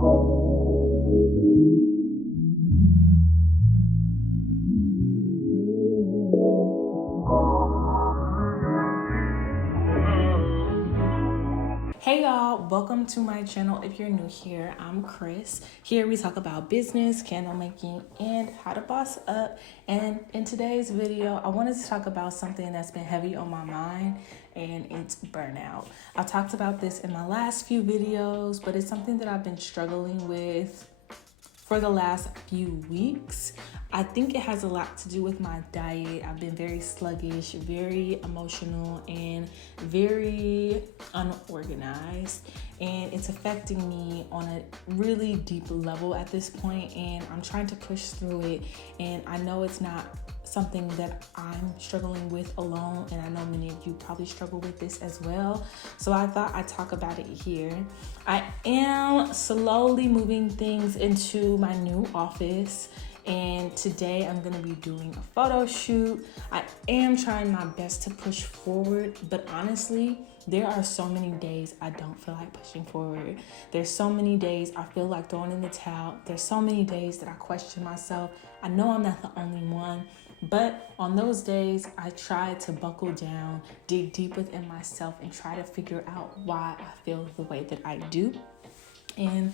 Hey y'all, welcome to my channel. If you're new here, I'm Krys. Here we talk about business, candle making, and how to boss up. And in today's video, I wanted to talk about something that's been heavy on my mind, and it's burnout. I talked about this in my last few videos, but it's something that I've been struggling with for the last few weeks. I think it has a lot to do with my diet. I've been very sluggish, very emotional, and very unorganized. And it's affecting me on a really deep level at this point, and I'm trying to push through it. And I know it's not something that I'm struggling with alone, and I know many of you probably struggle with this as well. So I thought I'd talk about it here. I am slowly moving things into my new office, and today I'm going to be doing a photo shoot. I am trying my best to push forward, but honestly, there are so many days I don't feel like pushing forward. There's so many days I feel like throwing in the towel. There's so many days that I question myself. I know I'm not the only one, but on those days, I try to buckle down, dig deep within myself, and try to figure out why I feel the way that I do. And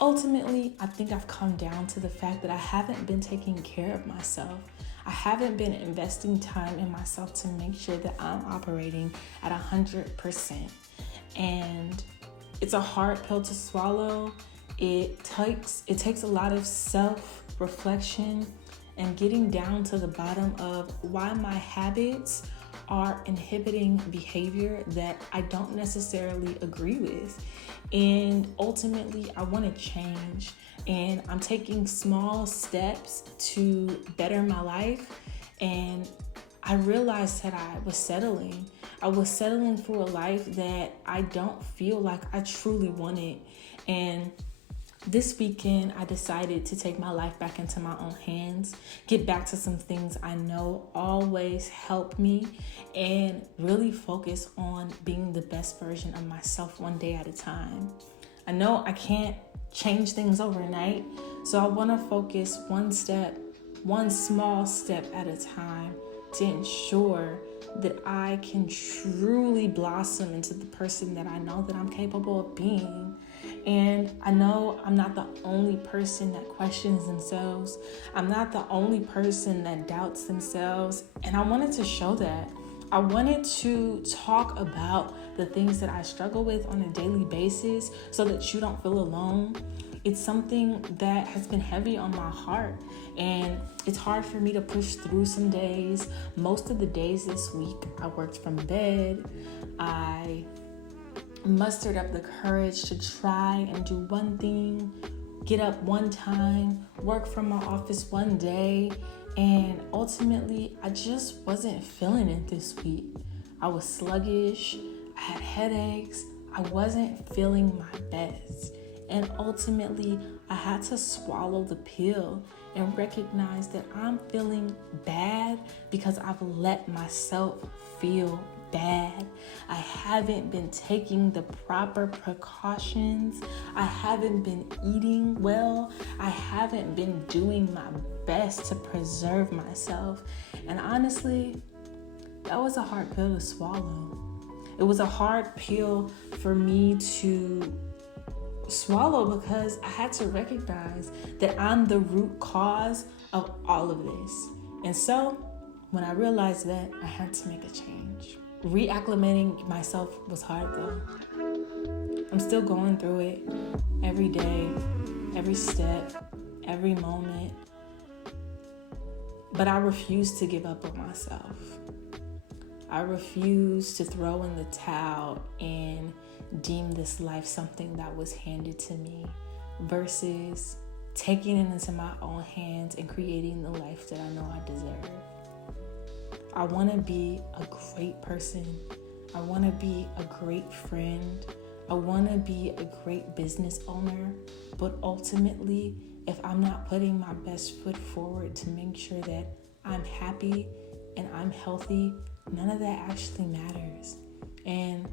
ultimately, I think I've come down to the fact that I haven't been taking care of myself. I haven't been investing time in myself to make sure that I'm operating at 100%. And it's a hard pill to swallow. It takes a lot of self-reflection and getting down to the bottom of why my habits are inhibiting behavior that I don't necessarily agree with. And ultimately, I want to change. And I'm taking small steps to better my life. And I realized that I was settling. I was settling for a life that I don't feel like I truly wanted. And this weekend, I decided to take my life back into my own hands, get back to some things I know always help me, and really focus on being the best version of myself one day at a time. I know I can't change things overnight, so I want to focus one small step at a time to ensure that I can truly blossom into the person that I know that I'm capable of being. And I know I'm not the only person that questions themselves. I'm not the only person that doubts themselves. And I wanted to show that. I wanted to talk about the things that I struggle with on a daily basis so that you don't feel alone. It's something that has been heavy on my heart, and it's hard for me to push through some days. Most of the days this week, I worked from bed. I mustered up the courage to try and do one thing, get up one time, work from my office one day, and ultimately, I just wasn't feeling it this week. I was sluggish, I had headaches, I wasn't feeling my best. And ultimately, I had to swallow the pill and recognize that I'm feeling bad because I've let myself feel bad. I haven't been taking the proper precautions. I haven't been eating well. I haven't been doing my best to preserve myself. And honestly, that was a hard pill to swallow. It was a hard pill for me to swallow because I had to recognize that I'm the root cause of all of this. And so when I realized that, I had to make a change. Reacclimating myself was hard though. I'm still going through it every day, every step, every moment. But I refuse to give up on myself. I refuse to throw in the towel and deem this life something that was handed to me versus taking it into my own hands and creating the life that I know I deserve. I want to be a great person. I want to be a great friend. I want to be a great business owner. But ultimately, if I'm not putting my best foot forward to make sure that I'm happy and I'm healthy, none of that actually matters. And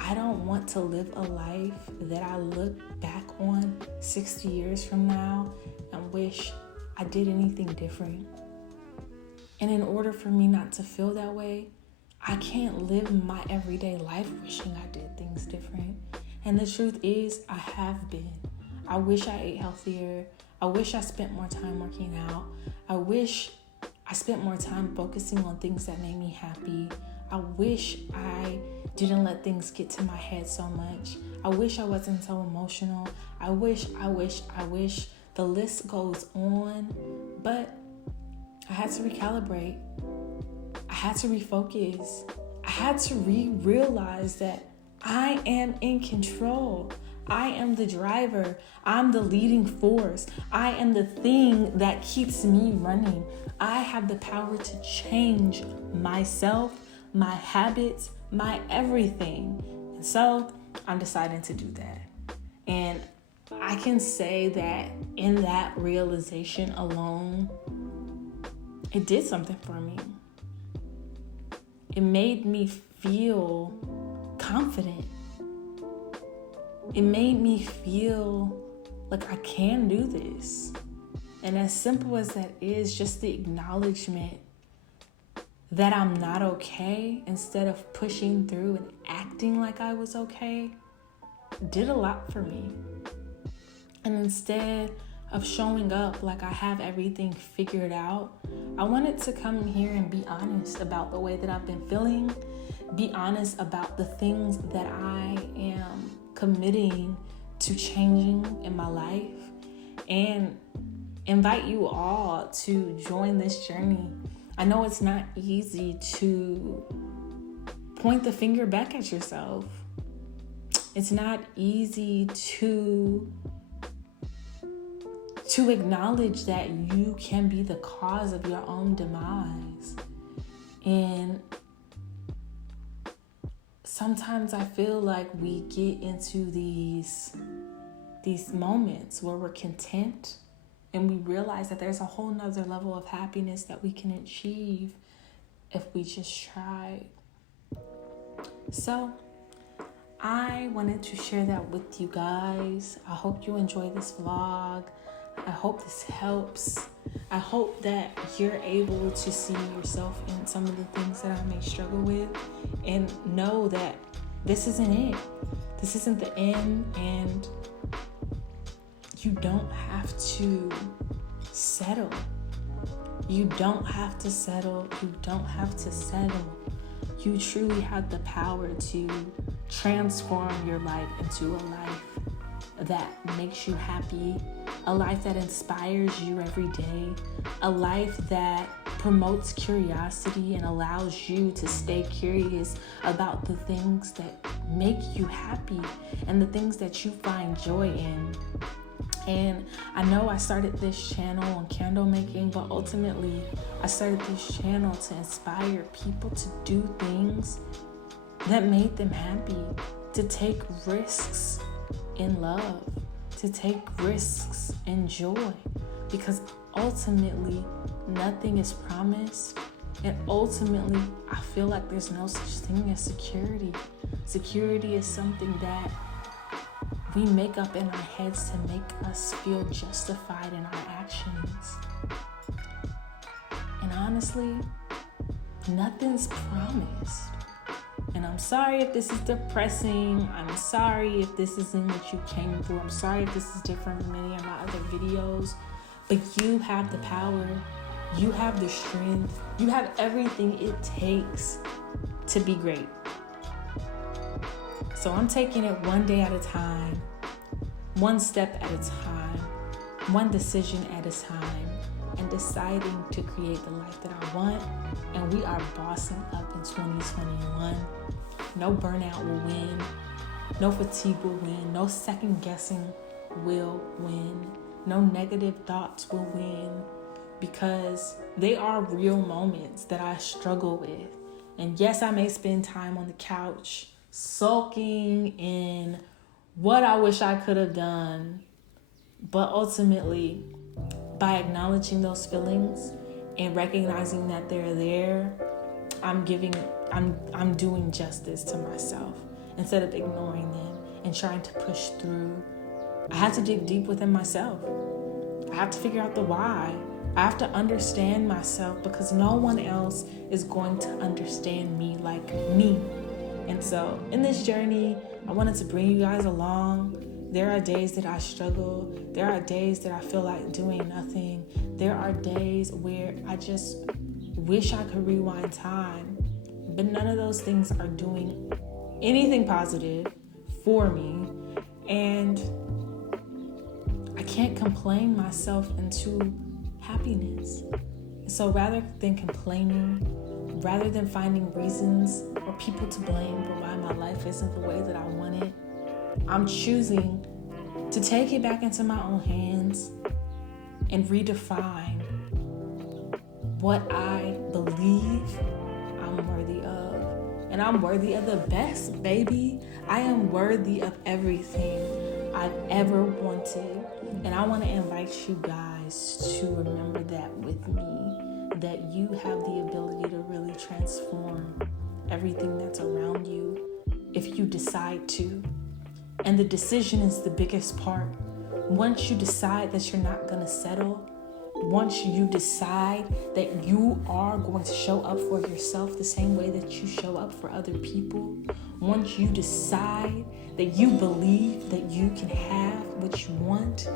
I don't want to live a life that I look back on 60 years from now and wish I did anything different. And in order for me not to feel that way, I can't live my everyday life wishing I did things different. And the truth is, I have been. I wish I ate healthier. I wish I spent more time working out. I wish I spent more time focusing on things that made me happy. I wish I didn't let things get to my head so much. I wish I wasn't so emotional. I wish. The list goes on. But I had to recalibrate. I had to refocus. I had to realize that I am in control. I am the driver. I'm the leading force. I am the thing that keeps me running. I have the power to change myself, my habits, my everything. And so I'm deciding to do that. And I can say that in that realization alone, it did something for me. It made me feel confident. It made me feel like I can do this. And as simple as that is, just the acknowledgement that I'm not okay, instead of pushing through and acting like I was okay, did a lot for me. And instead of showing up like I have everything figured out, I wanted to come here and be honest about the way that I've been feeling, be honest about the things that I am committing to changing in my life, and invite you all to join this journey. I know it's not easy to point the finger back at yourself. It's not easy to acknowledge that you can be the cause of your own demise. And sometimes I feel like we get into these moments where we're content and we realize that there's a whole nother level of happiness that we can achieve if we just try. So I wanted to share that with you guys. I hope you enjoy this vlog. I hope this helps. I hope that you're able to see yourself in some of the things that I may struggle with, and know that this isn't it. This isn't the end, and you don't have to settle. You don't have to settle. You don't have to settle. You truly have the power to transform your life into a life that makes you happy, a life that inspires you every day, a life that promotes curiosity and allows you to stay curious about the things that make you happy and the things that you find joy in. And I know I started this channel on candle making, but ultimately I started this channel to inspire people to do things that made them happy, to take risks in love, to take risks in joy, because ultimately nothing is promised, and ultimately I feel like there's no such thing as security. Security is something that we make up in our heads to make us feel justified in our actions. And honestly, nothing's promised. And I'm sorry if this is depressing. I'm sorry if this isn't what you came for. I'm sorry if this is different from any of my other videos. But you have the power. You have the strength. You have everything it takes to be great. So I'm taking it one day at a time, one step at a time, one decision at a time, and deciding to create the life that I want. And we are bossing up in 2021. No burnout will win. No fatigue will win. No second guessing will win. No negative thoughts will win, because they are real moments that I struggle with. And yes, I may spend time on the couch sulking in what I wish I could have done. But ultimately, by acknowledging those feelings and recognizing that they're there, I'm doing justice to myself. instead of ignoring them and trying to push through. I had to dig deep within myself. I have to figure out the why. I have to understand myself because no one else is going to understand me like me. And so in this journey, I wanted to bring you guys along. There are days that I struggle. There are days that I feel like doing nothing. There are days where I just wish I could rewind time. But none of those things are doing anything positive for me. And I can't complain myself into happiness. So rather than complaining, rather than finding reasons or people to blame for why my life isn't the way that I want it, I'm choosing to take it back into my own hands and redefine what I believe I'm worthy of. And I'm worthy of the best, baby. I am worthy of everything I've ever wanted. And I want to invite you guys to remember that with me, that you have the ability to really transform everything that's around you if you decide to. And the decision is the biggest part. Once you decide that you're not going to settle, once you decide that you are going to show up for yourself the same way that you show up for other people, once you decide that you believe that you can have what you want,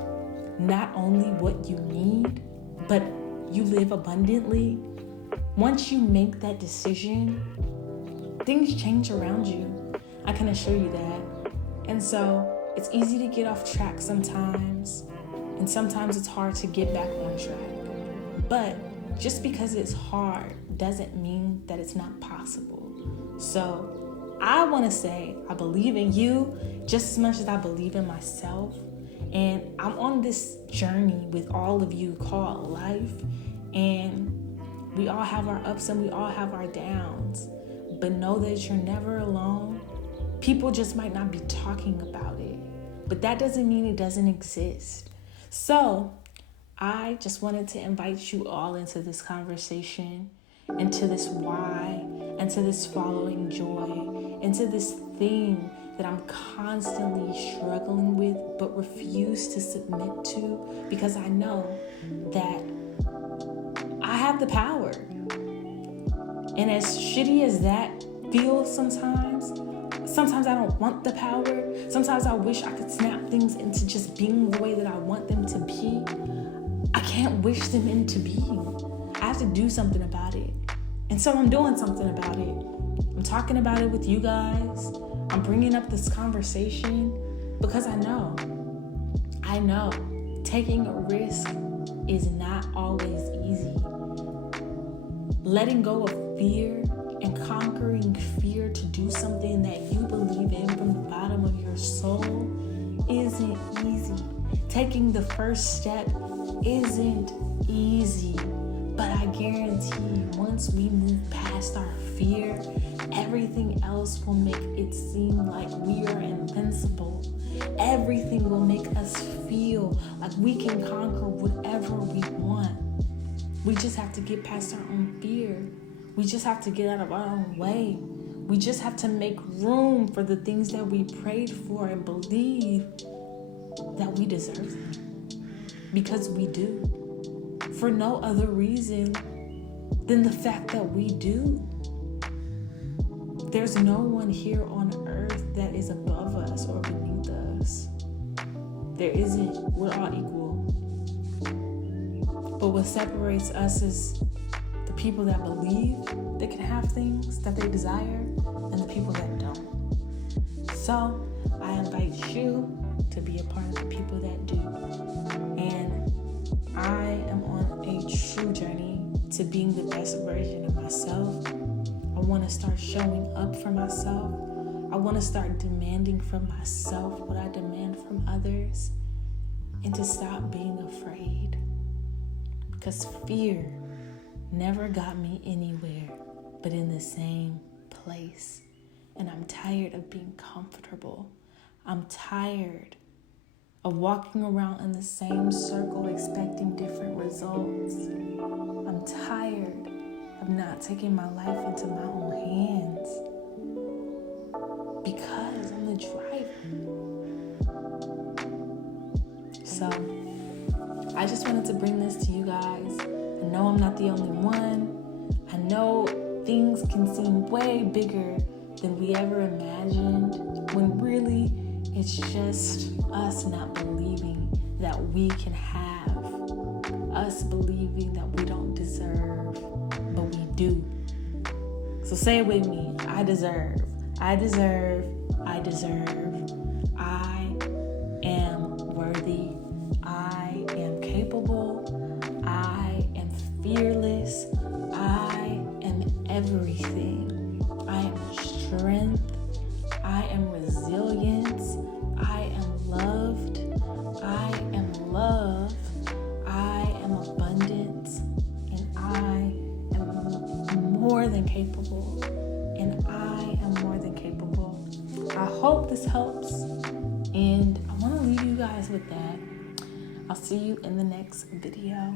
not only what you need, but you live abundantly, once you make that decision, things change around you. I can assure you that. And so it's easy to get off track sometimes, and sometimes it's hard to get back on track. But just because it's hard doesn't mean that it's not possible. So I want to say I believe in you just as much as I believe in myself. And I'm on this journey with all of you called life. And we all have our ups and we all have our downs. But know that you're never alone. People just might not be talking about it, but that doesn't mean it doesn't exist. So I just wanted to invite you all into this conversation, into this why, into this following joy, into this thing that I'm constantly struggling with but refuse to submit to, because I know that I have the power. And as shitty as that feels sometimes I don't want the power. Sometimes I wish I could snap things into just being the way that I want them to be. I can't wish them into being. I have to do something about it. And so I'm doing something about it. I'm talking about it with you guys. I'm bringing up this conversation because I know taking a risk is not always easy. Letting go of fear and conquering fear to do something that you believe in from the bottom of your soul isn't easy. Taking the first step isn't easy. But I guarantee you, once we move past our fear, everything else will make it seem like we are invincible. Everything will make us feel like we can conquer whatever we want. We just have to get past our own fear. We just have to get out of our own way. We just have to make room for the things that we prayed for and believe that we deserve them. Because we do. For no other reason than the fact that we do. There's no one here on earth that is above us or beneath us. There isn't. We're all equal. But what separates us is the people that believe they can have things that they desire and the people that don't. So I invite you to be a part of the people that do. And I am on a true journey to being the best version of myself. I want to start showing up for myself. I want to start demanding from myself what I demand from others, and to stop being afraid. Because fear never got me anywhere but in the same place. And I'm tired of being comfortable. I'm tired of walking around in the same circle expecting different results. I'm tired of not taking my life into my own hands. because I'm the driver. So I just wanted to bring this to you guys. I know I'm not the only one. I know things can seem way bigger than we ever imagined, when really it's just us not believing that we can have, us believing that we don't deserve, but we do. So say it with me. I deserve. I deserve. I deserve. I am worthy. I am capable. I am fearless. I am everything. I am strength. I am resilience. I am loved. I am love. I am abundance. And I am more than capable. And I am more than capable. I hope this helps. And I want to leave you guys with that. I'll see you in the next video.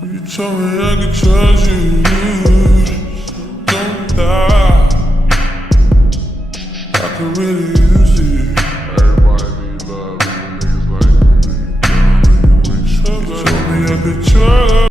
You told me I could trust you, don't lie. I could really use it. Everybody need love, even niggas like me. You told me I could trust.